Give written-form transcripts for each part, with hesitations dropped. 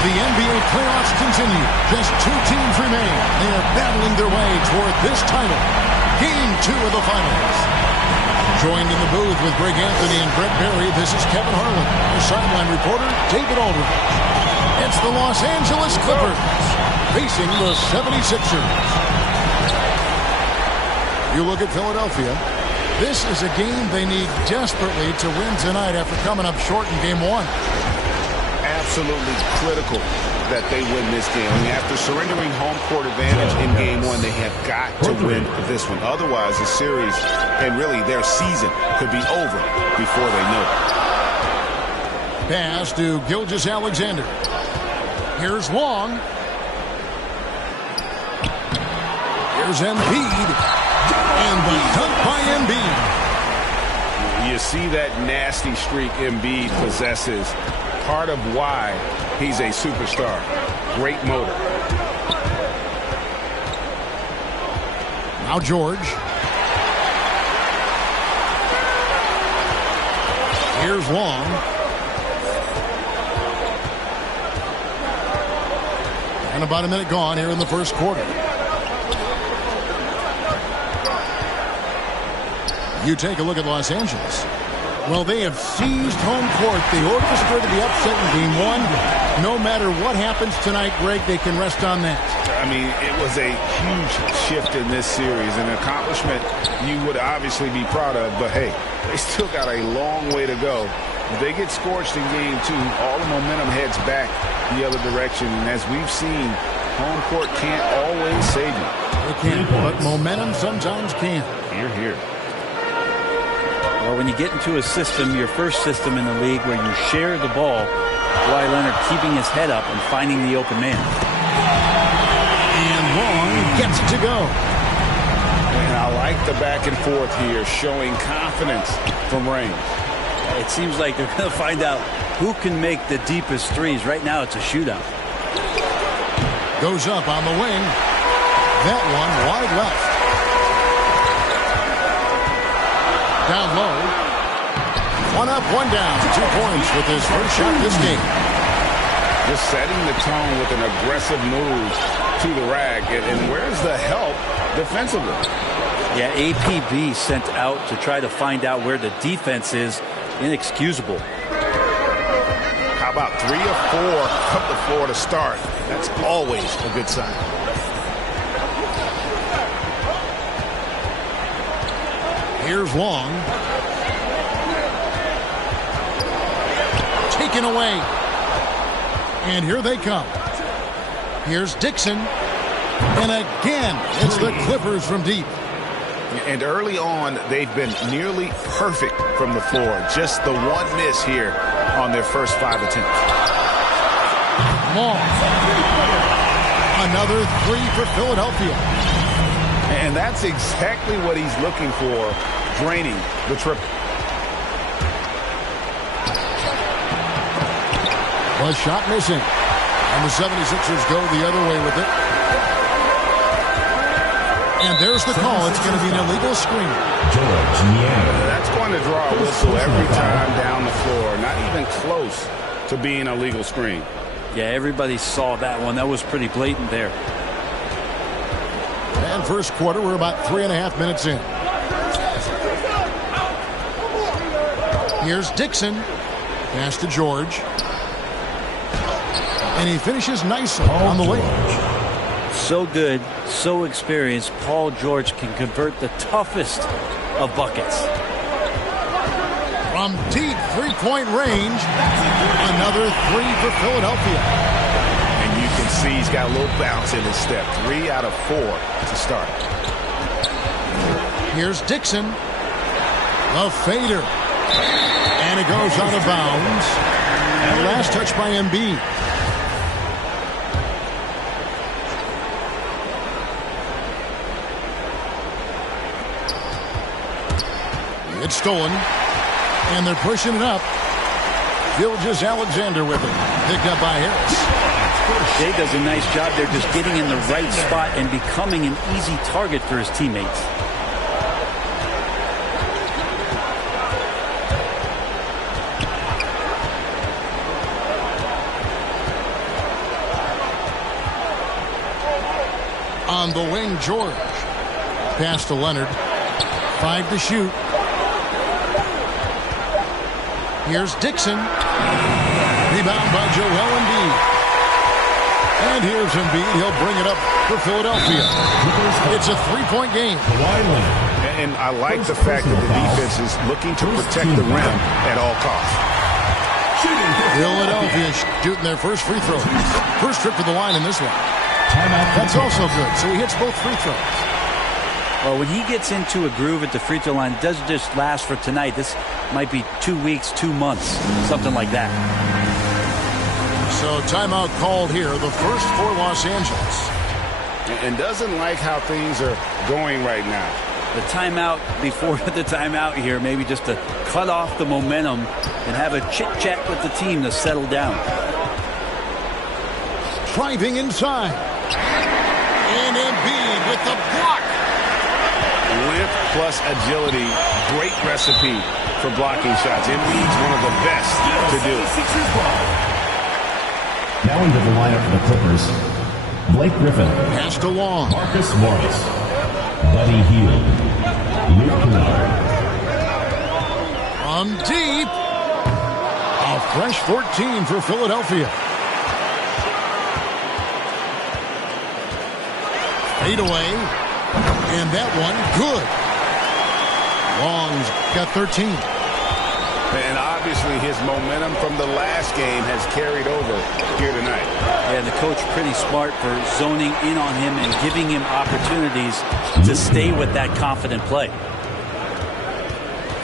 The NBA playoffs continue. Just 2 teams remain. They are battling their way toward this title. Game 2 of the finals. Joined in the booth with Greg Anthony and Brett Berry, this is Kevin Harlan. Our sideline reporter, David Aldridge. It's the Los Angeles Clippers facing the 76ers. You look at Philadelphia. This is a game they need desperately to win tonight after coming up short in Game 1. Absolutely critical that they win this game. I mean, after surrendering home court advantage in Game 1, they have got to win this one. Otherwise, the series and really their season could be over before they know it. Pass to Gilgeous-Alexander. Here's Long. Here's Embiid. And the dunk by Embiid. You see that nasty streak Embiid possesses. Part of why he's a superstar. Great motor. Now George. Here's Long. And about a minute gone here in the first quarter. You take a look at Los Angeles. Well, they have seized home court. They orchestrated the upset in Game 1. No matter what happens tonight, Greg, they can rest on that. I mean, it was a huge shift in this series, an accomplishment you would obviously be proud of, but hey, they still got a long way to go. If they get scorched in Game 2, all the momentum heads back the other direction, and as we've seen, home court can't always save you. It can't, but momentum sometimes can. Hear, hear. Well, when you get into a system, your first system in the league, where you share the ball, Kawhi Leonard keeping his head up and finding the open man. And Long gets it to go. And I like the back and forth here, showing confidence from range. It seems like they're going to find out who can make the deepest threes. Right now, it's a shootout. Goes up on the wing. That one wide left. Down low. One up, one down. 2 points with his first shot this game. Just setting the tone with an aggressive move to the rack. And where's the help defensively? Yeah, APB sent out to try to find out where the defense is. Inexcusable. How about 3 or 4 from the floor to start? That's always a good sign. Here's Long. Taken away. And here they come. Here's Dixon. And again, it's the Clippers from deep. And early on, they've been nearly perfect from the floor. Just the one miss here on their first 5 attempts. Long. Another 3 for Philadelphia. And that's exactly what he's looking for, draining the triple. Was shot missing. And the 76ers go the other way with it. And there's the call. It's going to be an illegal screen. That's going to draw a whistle every time down the floor. Not even close to being a legal screen. Yeah, everybody saw that one. That was pretty blatant there. And first quarter, we're about 3.5 minutes in. Here's Dixon. Pass to George. And he finishes nicely on the wing. So good, so experienced. Paul George can convert the toughest of buckets. From deep three-point range, another 3 for Philadelphia. And you can see he's got a little bounce in his step. 3 out of 4 to start. Here's Dixon. The fader. And it goes out of bounds. And last touch by Embiid. It's stolen. And they're pushing it up. Gilgeous-Alexander with it. Picked up by Harris. Jay does a nice job there just getting in the right spot and becoming an easy target for his teammates. On the wing, George. Pass to Leonard. 5 to shoot. Here's Dixon. Rebound by Joel Embiid. And here's Embiid. He'll bring it up for Philadelphia. It's a 3-point game. And I like the fact that the defense is looking to protect the rim at all costs. Philadelphia shooting their first free throw. First trip to the line in this one. That's also good. So he hits both free throws. Well, when he gets into a groove at the free throw line, it doesn't just last for tonight. This might be 2 weeks, 2 months, something like that. So timeout called here, the first for Los Angeles. And doesn't like how things are going right now. The timeout before the timeout here, maybe just to cut off the momentum and have a chit-chat with the team to settle down. Driving inside. And Embiid with the block. Length plus agility, great recipe for blocking shots. Embiid's one of the best to do it. Now into the lineup for the Clippers, Blake Griffin, Pass to Long. Marcus Morris, Buddy Hield, Luke Kennard. On deep. A fresh 14 for Philadelphia. Fade away. And that one, good. Long's got 13. And obviously his momentum from the last game has carried over here tonight. Yeah, the coach pretty smart for zoning in on him and giving him opportunities to stay with that confident play.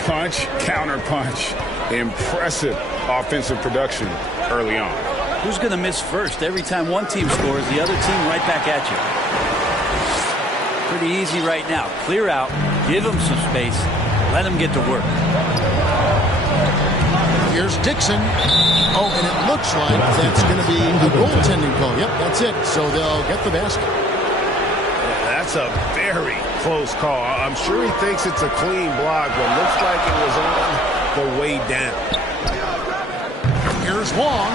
Punch, counter punch. Impressive offensive production early on. Who's going to miss first? Every time one team scores, the other team right back at you. Pretty easy right now. Clear out, give them some space, let them get to work. Here's Dixon. Oh, and it looks like that's going to be a goaltending call. Yep, that's it. So they'll get the basket. That's a very close call. I'm sure he thinks it's a clean block, but looks like it was on the way down. Here's Long.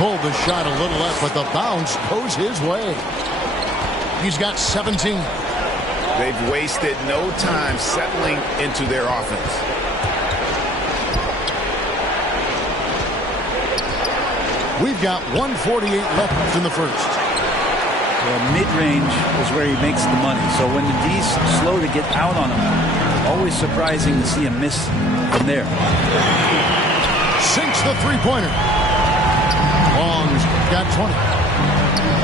Pulled the shot a little left, but the bounce goes his way. He's got 17. They've wasted no time settling into their offense. We've got 1:48 left in the first. Well, mid-range is where he makes the money. So when the D's slow to get out on him, always surprising to see him miss from there. Sinks the three-pointer. Long's got 20.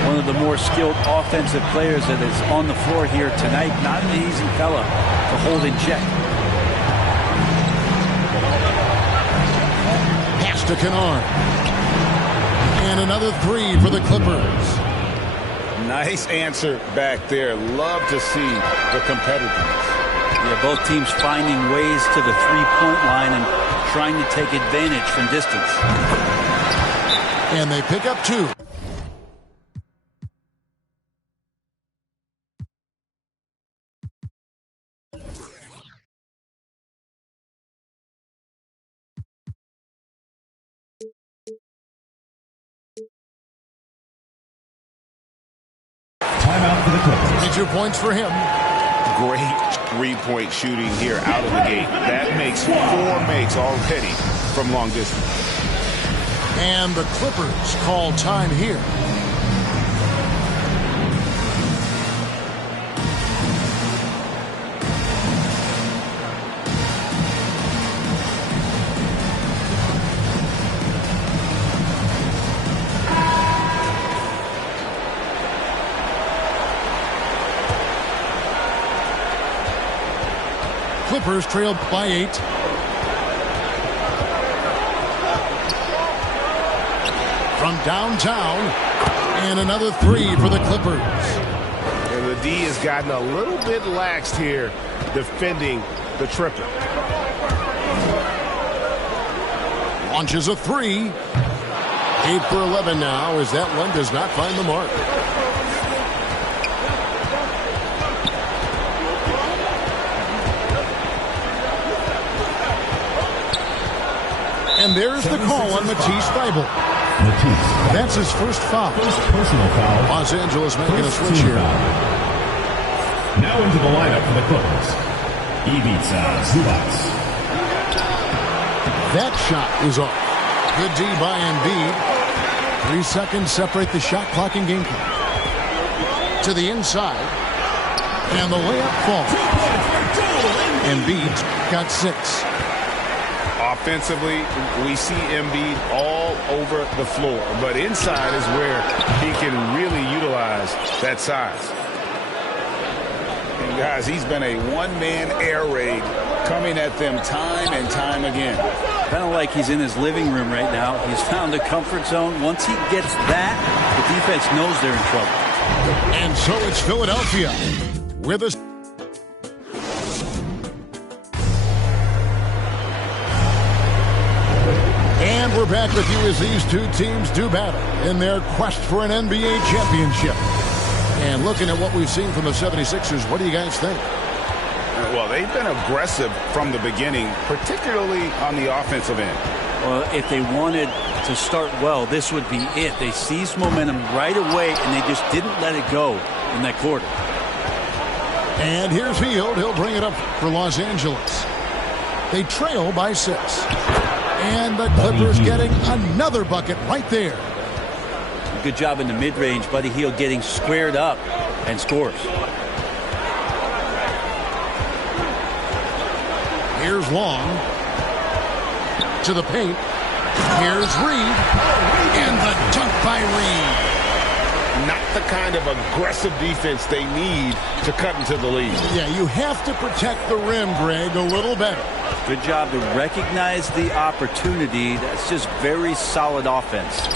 One of the more skilled offensive players that is on the floor here tonight. Not an easy fella to hold in check. Pass to Kennard. And another three for the Clippers. Nice answer back there. Love to see the competitiveness. Yeah, both teams finding ways to the three-point line and trying to take advantage from distance. And they pick up two. Timeout for the Clippers. 22 points for him. Great three-point shooting here out of the gate. That makes 4 makes already from long distance. And the Clippers call time here. Clippers trailed by 8. From downtown, and another three for the Clippers. And the D has gotten a little bit laxed here defending the triple. Launches a three. 8 for 11 now as that one does not find the mark. And there's the call on Matisse Thybulle. Matisse. That's his first foul. First personal foul. Los Angeles making a switch here. Foul. Now into the lineup for the Clippers, Ivica Zubac. That shot is off. Good D by Embiid. 3 seconds separate the shot clock and game clock. To the inside. And the layup falls. Embiid's got 6. Offensively, we see Embiid all over the floor, but inside is where he can really utilize that size. And guys, he's been a one-man air raid coming at them time and time again. Kind of like he's in his living room right now. He's found a comfort zone. Once he gets that, the defense knows they're in trouble. And so it's Philadelphia with a... And we're back with you as these two teams do battle in their quest for an NBA championship. And looking at what we've seen from the 76ers, what do you guys think? Well, they've been aggressive from the beginning, particularly on the offensive end. Well, if they wanted to start well, this would be it. They seized momentum right away, and they just didn't let it go in that quarter. And here's Hield. He'll bring it up for Los Angeles. They trail by 6. And the Clippers getting another bucket right there. Good job in the mid-range. Buddy Hield getting squared up and scores. Here's Long. To the paint. Here's Reed. And the dunk by Reed. Not the kind of aggressive defense they need to cut into the lead. Yeah, you have to protect the rim, Greg, a little better. Good job to recognize the opportunity. That's just very solid offense.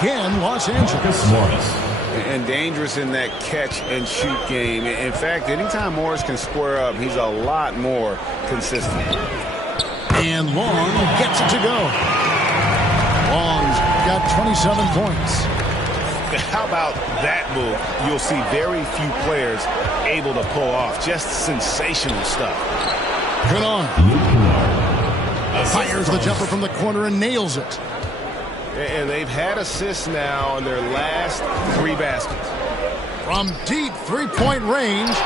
Again, Los Angeles. Morris. And dangerous in that catch-and-shoot game. In fact, anytime Morris can square up, he's a lot more consistent. And Long gets it to go. Long's got 27 points. How about that move? You'll see very few players able to pull off. Just sensational stuff. Good on. Fires the jumper from the corner and nails it. And they've had assists now in their last 3 baskets. From deep three-point range.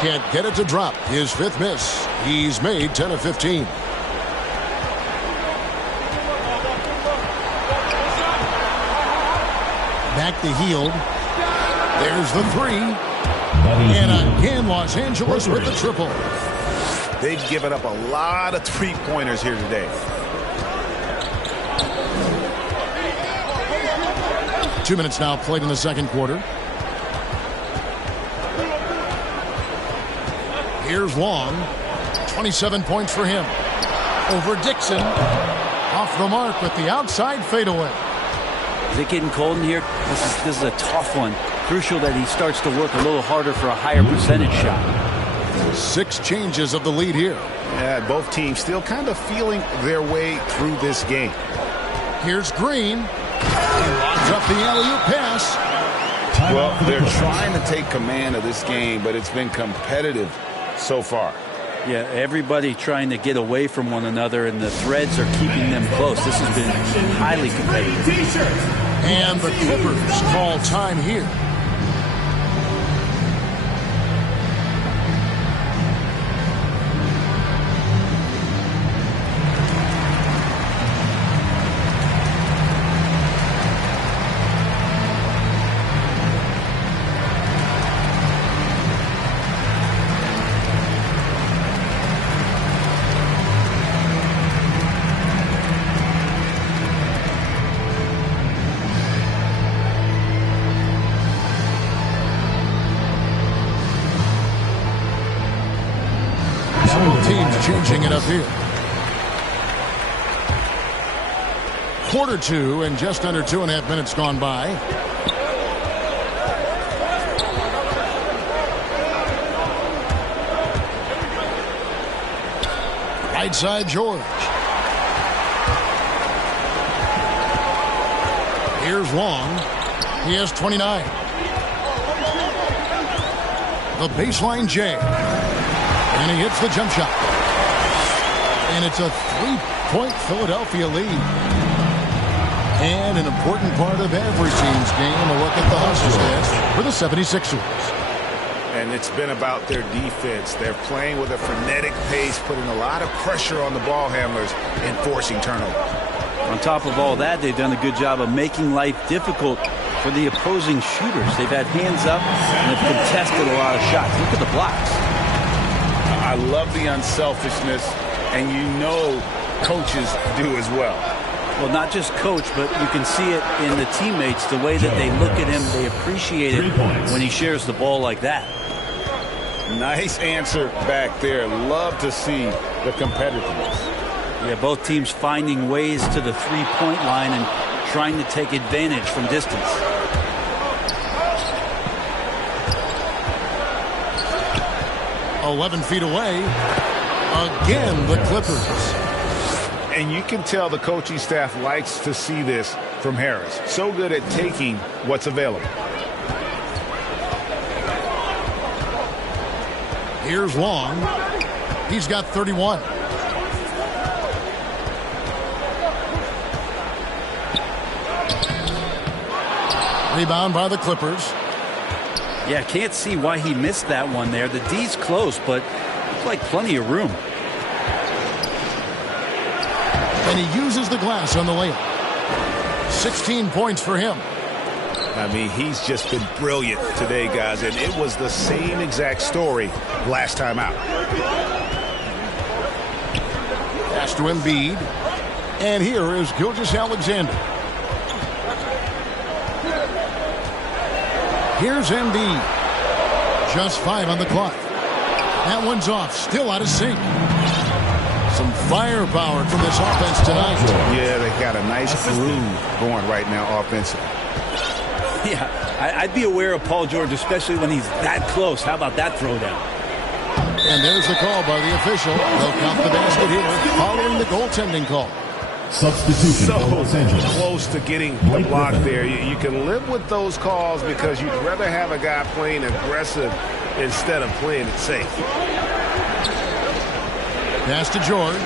Can't get it to drop. His 5th miss. He's made 10 of 15. Back to Hield. There's the 3. And again, Los Angeles with the triple. They've given up a lot of three-pointers here today. Two minutes now played in the second quarter. Here's Long. 27 points for him. Over Dixon. Off the mark with the outside fadeaway. Is it getting cold in here? This is a tough one. Crucial that he starts to work a little harder for a higher percentage shot. 6 changes of the lead here. Yeah, both teams still kind of feeling their way through this game. Here's Green. He lobs up the alley-oop pass. Well, they're trying to take command of this game, but it's been competitive so far. Yeah, everybody trying to get away from one another, and the threads are keeping them close. This has been highly competitive. And the Clippers call time here. Teams changing it up here. Quarter 2 and just under 2.5 minutes gone by. Right side George. Here's Long. He has 29. The baseline J. And he hits the jump shot. And it's a 3-point Philadelphia lead. And an important part of every team's game, a look at the hustle stats for the 76ers. And it's been about their defense. They're playing with a frenetic pace, putting a lot of pressure on the ball handlers and forcing turnovers. On top of all that, they've done a good job of making life difficult for the opposing shooters. They've had hands up and have contested a lot of shots. Look at the blocks. I love the unselfishness, and you know coaches do as well. Well, not just coach, but you can see it in the teammates, the way that they look at him. They appreciate it when he shares the ball like that. Nice answer back there. Love to see the competitiveness. Yeah, both teams finding ways to the three-point line and trying to take advantage from distance. "11 feet away." Again, the Clippers. And you can tell the coaching staff likes to see this from Harris. So good at taking what's available. Here's Long. He's got 31. Rebound by the Clippers. Yeah, can't see why he missed that one there. The D's close, but looks like plenty of room. And he uses the glass on the layup. 16 points for him. I mean, he's just been brilliant today, guys, and it was the same exact story last time out. Pass to Embiid. And here is Gilgeous-Alexander. Here's Embiid. Just 5 on the clock. That one's off. Still out of sync. Some firepower from this offense tonight. Yeah, they got a nice groove going right now offensively. Yeah, I'd be aware of Paul George, especially when he's that close. How about that throwdown? And there's the call by the official. They'll count the basket here following the goaltending call. Substitution So for Los Angeles. close to getting the block there. You can live with those calls because you'd rather have a guy playing aggressive instead of playing it safe. Pass to George.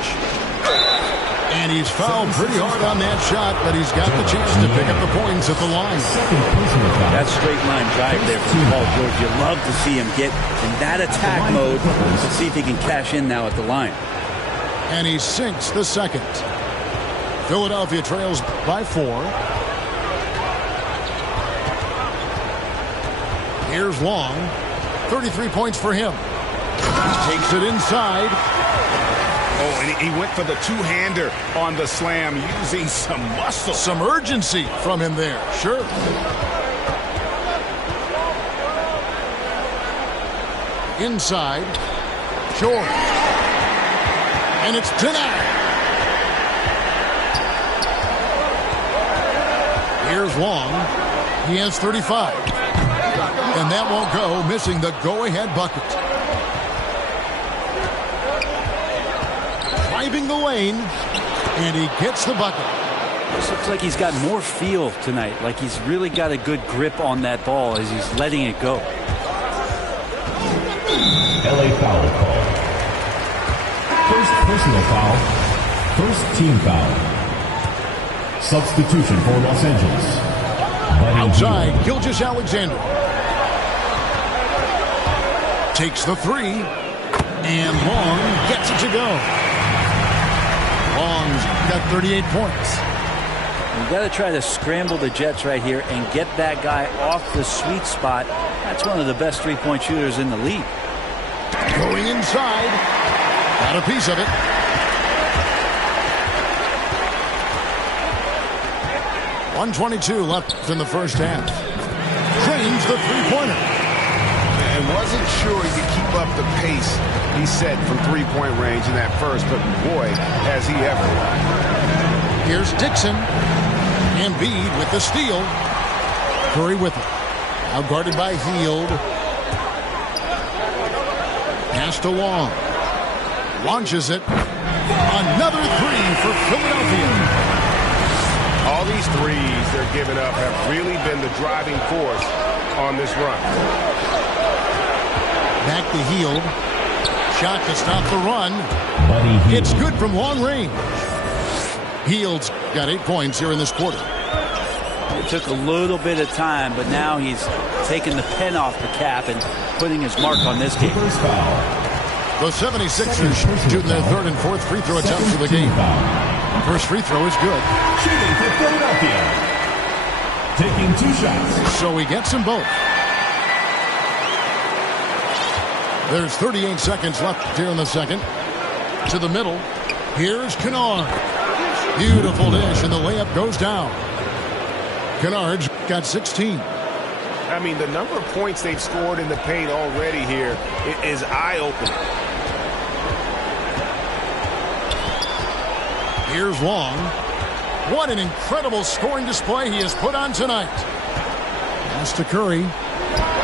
And he's fouled pretty hard on that shot, but he's got the chance to pick up the points at the line. That straight line drive there from Paul George. You love to see him get in that attack mode to see if he can cash in now at the line. And he sinks the second. Philadelphia trails by 4. Here's Long. 33 points for him. Takes it inside. Oh, and he went for the two-hander on the slam, using some muscle. Some urgency from him there. Sure. Inside. George. And it's denied. Here's Long. He has 35. And that won't go, missing the go-ahead bucket. Driving the lane, and he gets the bucket. This looks like he's got more feel tonight, like he's really got a good grip on that ball as he's letting it go. LA foul call. First personal foul. First team foul. Substitution for Los Angeles. Outside, Gilgeous-Alexander. Takes the 3. And Long gets it to go. Long's got 38 points. You've got to try to scramble the Jets right here and get that guy off the sweet spot. That's one of the best three-point shooters in the league. Going inside. Got a piece of it. .122 left in the first half. Drains the three-pointer. And wasn't sure he could keep up the pace he set from three-point range in that first, but boy, has he ever. Here's Dixon. Embiid with the steal. Curry with it. Out guarded by Hield. Pass to Long. Launches it. Another 3 for Philadelphia. All these threes they're giving up have really been the driving force on this run. Back to Hield. Shot to stop the run. It's good from long range. Hield's got 8 points here in this quarter. It took a little bit of time, but now he's taking the pen off the cap and putting his mark on this game. The 76ers shooting their third and fourth free throw attempts of the game. First free throw is good. Shooting for Philadelphia. Taking 2 shots. So he gets them both. There's 38 seconds left here in the second. To the middle. Here's Kennard. Beautiful dish, and the layup goes down. Kennard's got 16. I mean, the number of points they've scored in the paint already here is eye-opening. Here's Long. What an incredible scoring display he has put on tonight. Pass to Curry.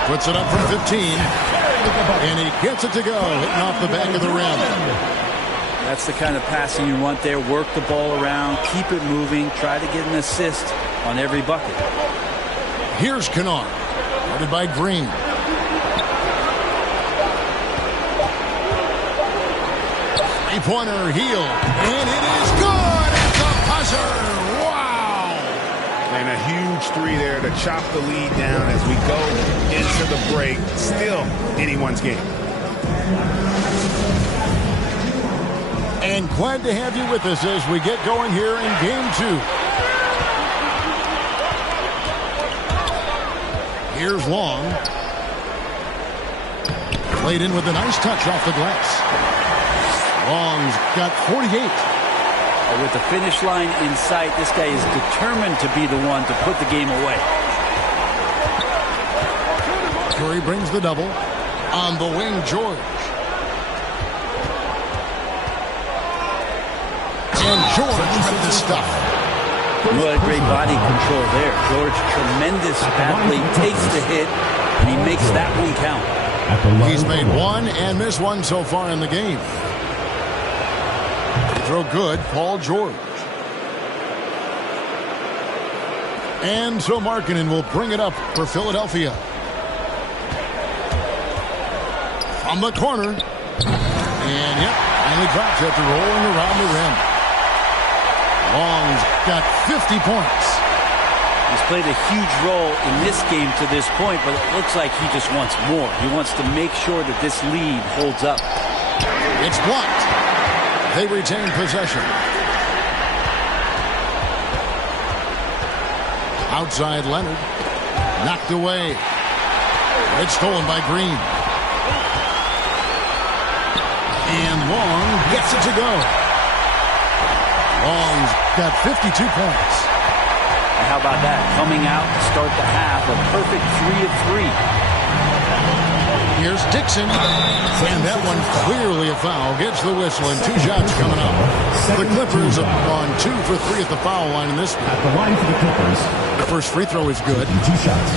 Puts it up from 15. And he gets it to go, hitting off the back of the rim. That's the kind of passing you want there. Work the ball around, keep it moving, try to get an assist on every bucket. Here's Kennard. Guarded by Green. Three-pointer, heel. And it is good at the buzzer. Wow! And a huge three there to chop the lead down as we go into the break. Still anyone's game. And glad to have you with us as we get going here in Game 2. Here's Long. Played in with a nice touch off the glass. Long's got 48. With the finish line in sight, this guy is determined to be the one to put the game away. Curry brings the double. On the wing, George. And George with the stuff. What a great body control there. George, tremendous athlete, takes the hit, and he makes that one count. He's made one and missed one so far in the game. Throw good, Paul George. And so Markkanen will bring it up for Philadelphia. From the corner. And yep, finally drops after rolling around the rim. Long's got 50 points. He's played a huge role in this game to this point, but it looks like he just wants more. He wants to make sure that this lead holds up. It's blocked. They retain possession. Outside Leonard. Knocked away. It's stolen by Green. And Long gets it to go. Long's got 52 points. And how about that? Coming out to start the half, a perfect 3 of 3. Here's Dixon. And that one clearly a foul. Gets the whistle and 2 shots coming up. The Clippers have gone 2 for 3 at the foul line in this. At the line for the Clippers. The first free throw is good. 2 shots.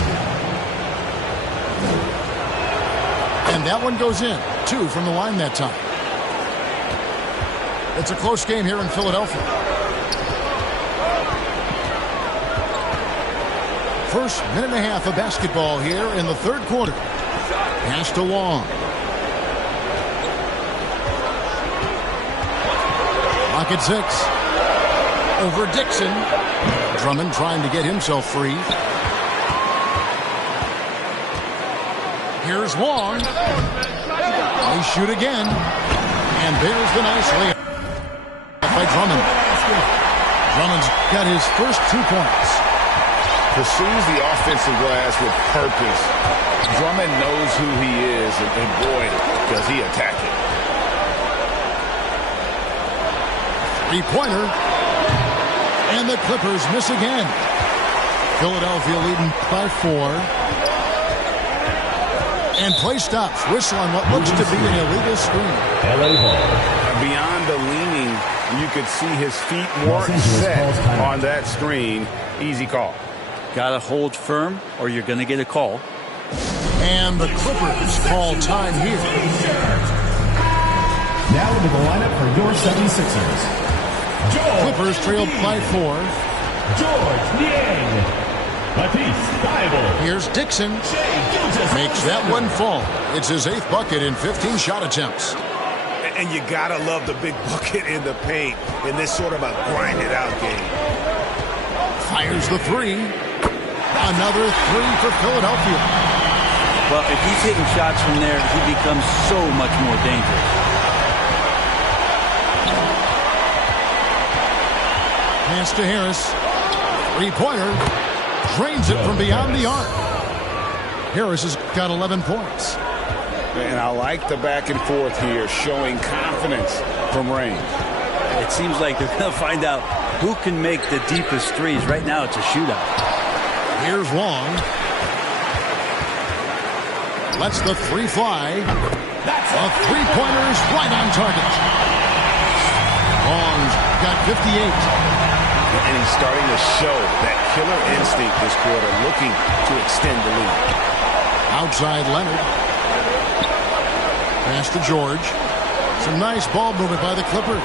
And that one goes in. 2 from the line that time. It's a close game here in Philadelphia. First minute and a half of basketball here in the third quarter. Pass to Long. Clock at 6. Over Dixon. Drummond trying to get himself free. Here's Long. They shoot again. And there's the nice layup by Drummond. Drummond's got his first 2 points. Pursues the offensive glass with purpose. Drummond knows who he is, and boy, does he attack it. Three-pointer. And the Clippers miss again. Philadelphia leading by 4. And play stops. Whistle on what looks to be an illegal screen. Beyond the leaning, you could see his feet more set on that screen. Easy call. Got to hold firm or you're going to get a call. And the Clippers call time here. Now into the lineup for your 76ers. Clippers trail by 4. George Niang. Matisse Thybulle. Here's Dixon. Makes that one fall. It's his 8th bucket in 15 shot attempts. And you gotta love the big bucket in the paint in this sort of a grinded-out game. Fires the 3. Another 3 for Philadelphia. Well, if he's hitting shots from there, he becomes so much more dangerous. Pass to Harris. Three-pointer. Drains it from beyond the arc. Harris has got 11 points. And I like the back and forth here, showing confidence from range. It seems like they're going to find out who can make the deepest threes. Right now, it's a shootout. Here's Long. Lets the three fly. A three-pointer's right on target. Long's got 58. And he's starting to show that killer instinct this quarter, looking to extend the lead. Outside Leonard. Pass to George. Some nice ball movement by the Clippers.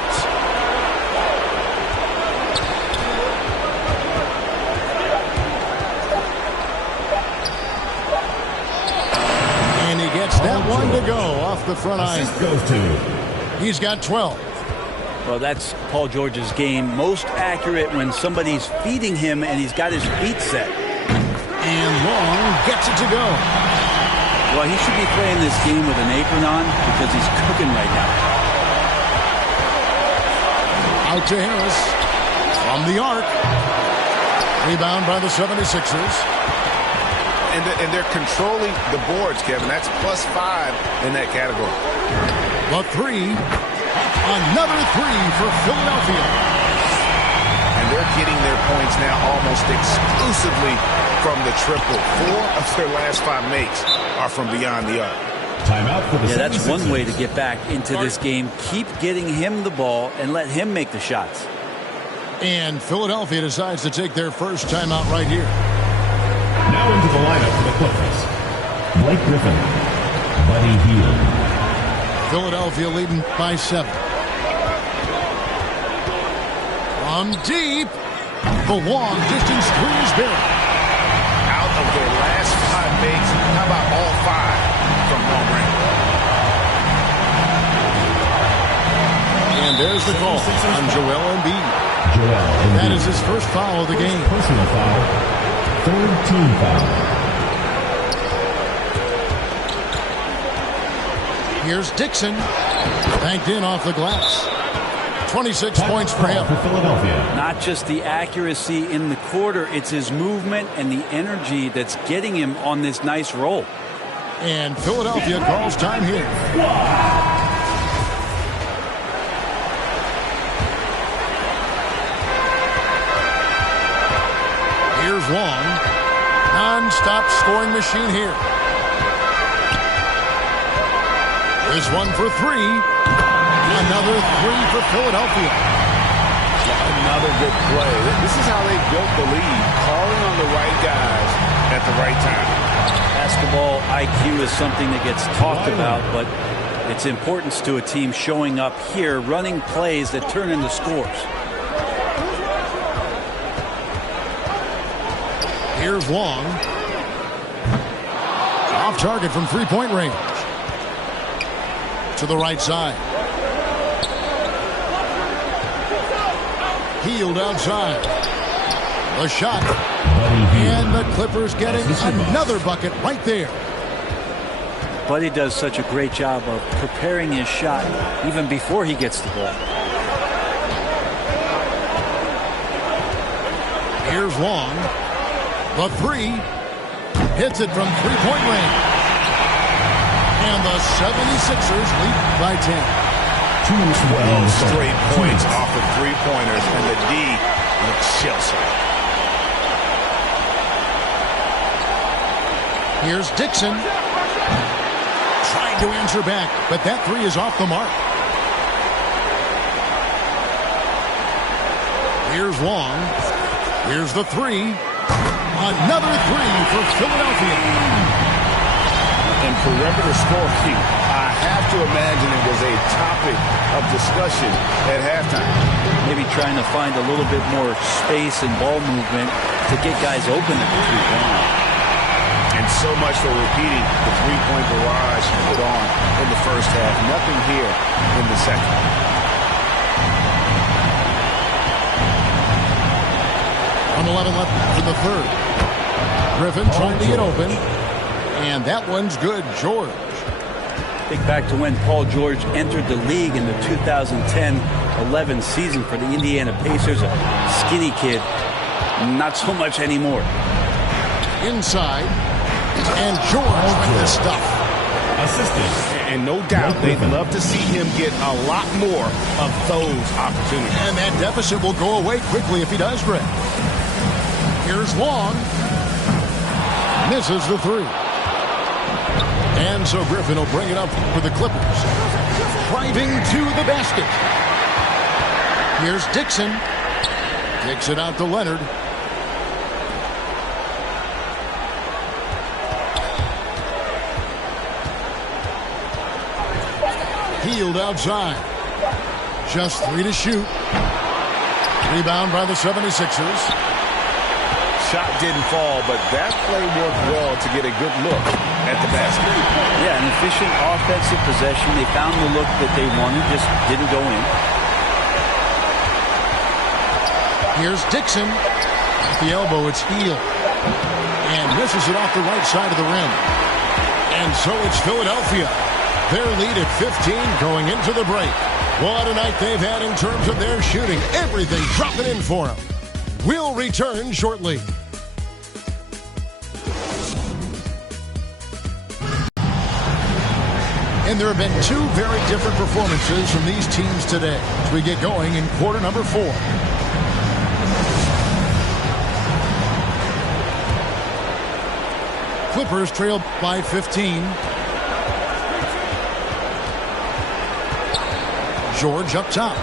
And he gets that one to go off the front iron. He's got 12. Well, that's Paul George's game. Most accurate when somebody's feeding him and he's got his feet set. And Long gets it to go. Well, he should be playing this game with an apron on because he's cooking right now. Out to Harris. From the arc. Rebound by the 76ers. And they're controlling the boards, Kevin. That's +5 in that category. The three. Another three for Philadelphia. And they're getting their points now almost exclusively from the triple. 4 of their last 5 makes are from beyond the arc. Timeout for the Yeah, that's one way to get back into this game. Keep getting him the ball and let him make the shots. And Philadelphia decides to take their first timeout right here. Now into the lineup for the Clippers. Blake Griffin. Buddy Hield. Philadelphia leading by 7. From deep. The long distance three is buried. Out of their last 5 makes, how about all 5 from long range? And there's the call on Joel Embiid. That is his first foul of the game. Personal foul. 3rd team foul. Here's Dixon. Banked in off the glass. 26 points for him. For Philadelphia. Not just the accuracy in the quarter, it's his movement and the energy that's getting him on this nice roll. And Philadelphia calls time here. Here's Long. Non-stop scoring machine here. This one for 3. Another 3 for Philadelphia. Another good play. This is how they built the lead, calling on the right guys at the right time. Basketball IQ is something that gets talked about, but its importance to a team showing up here, running plays that turn into scores. Here's Long. Off target from three-point range. To the right side. Hield outside. The shot. And the Clippers getting another bucket right there. Buddy does such a great job of preparing his shot even before he gets the ball. Here's Long. The 3. Hits it from three-point range. And the 76ers lead by 10. 12 straight points off of three-pointers, and the D looks shell-shocked. Here's Dixon. Trying to answer back, but that 3 is off the mark. Here's Long. Here's the 3. Another 3 for Philadelphia. And perimeter scoring, I have to imagine it was a topic of discussion at halftime. Maybe trying to find a little bit more space and ball movement to get guys open at the three-point line. And so much for repeating the three-point barrage he put on in the first half. Nothing here in the second. 1:11 left in the third. Griffin trying to get open. And that one's good, George. Think back to when Paul George entered the league in the 2010-11 season for the Indiana Pacers. A skinny kid. Not so much anymore. Inside. And George with the stuff. Assistant. And no doubt they'd love to see him get a lot more of those opportunities. And that deficit will go away quickly if he does, Greg. Here's Long. Misses the three. And so Griffin will bring it up for the Clippers. Driving to the basket. Here's Dixon. Kicks it out to Leonard. Healed outside. Just 3 to shoot. Rebound by the 76ers. Shot didn't fall, but that play worked well to get a good look at the basket. Yeah, an efficient offensive possession. They found the look that they wanted, just didn't go in. Here's Dixon. At the elbow, it's Hield. And misses it off the right side of the rim. And so it's Philadelphia. Their lead at 15 going into the break. What a night they've had in terms of their shooting. Everything dropping in for them. We'll return shortly. And there have been 2 very different performances from these teams today as we get going in quarter number 4. Clippers trail by 15. George up top.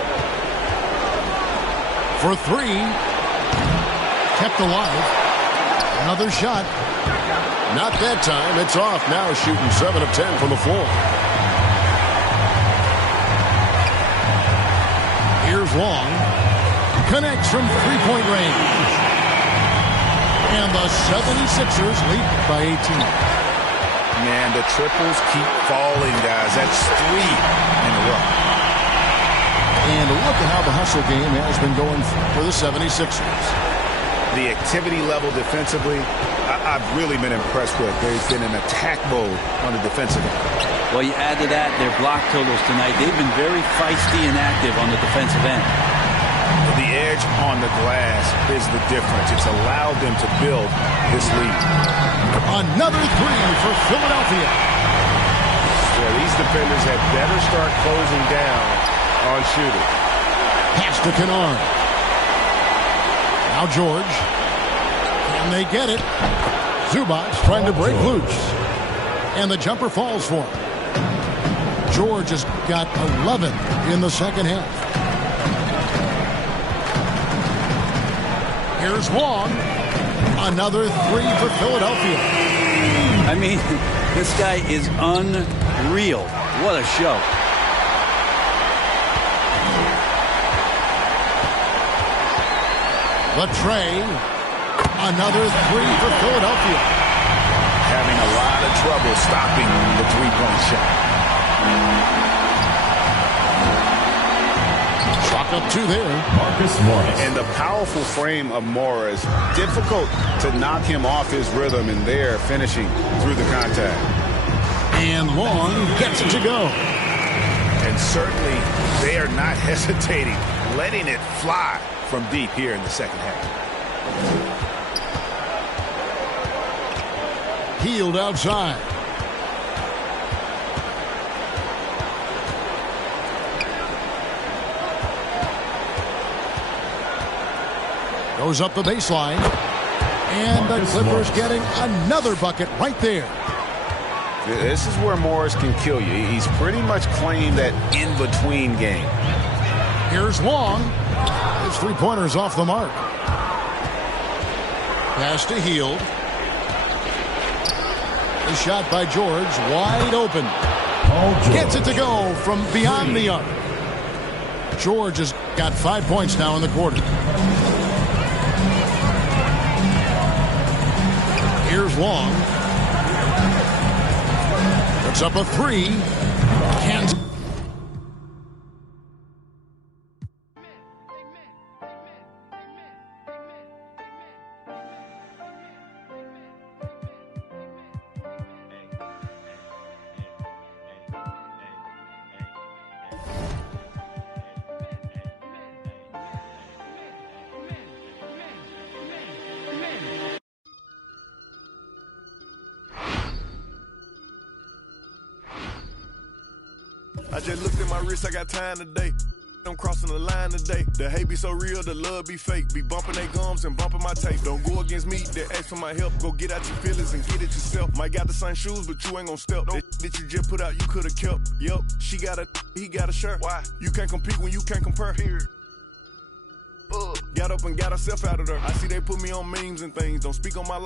For 3. Kept alive. Another shot. Not that time. It's off now, shooting 7 of 10 from the floor. Here's Long. Connects from three-point range. And the 76ers lead by 18. Man, the triples keep falling, guys. That's 3 in a row. And look at how the hustle game has been going for the 76ers. The activity level defensively, I've really been impressed with. They've been in attack mode on the defensive end. Well, you add to that their block totals tonight. They've been very feisty and active on the defensive end. The edge on the glass is the difference. It's allowed them to build this lead. Another 3 for Philadelphia. Yeah, these defenders have better start closing down on shooting. Pass to Kennard. Now George. Can they get it? Zubac trying to break loose. And the jumper falls for him. George has got 11 in the second half. Here's Long. Another 3 for Philadelphia. I mean, this guy is unreal. What a show. Latrey. Another 3 for Philadelphia. Having a lot of trouble stopping the three-point shot. Chalk up 2 there. Marcus Morris. And the powerful frame of Morris, difficult to knock him off his rhythm, and there finishing through the contact. And Long gets it to go. And certainly they are not hesitating, letting it fly from deep here in the second half. Hield outside. Goes up the baseline. And the Clippers getting another bucket right there. This is where Morris can kill you. He's pretty much claimed that in-between game. Here's Long. His three-pointer's off the mark. Pass to Hield. The shot by George, wide open. Gets it to go from beyond the arc. George has got 5 points now in the quarter. Here's Long. Puts up a 3. Can't. I just looked at my wrist, I got time today. I'm crossing the line today. The hate be so real, the love be fake. Be bumping they gums and bumping my tape. Don't go against me, they ask for my help. Go get out your feelings and get it yourself. Might got the same shoes, but you ain't gon' step. That you just put out, you could've kept. Yup, she got a, he got a shirt. Why? You can't compete when you can't compare. Here. Got up and got herself out of there. I see they put me on memes and things. Don't speak on my life.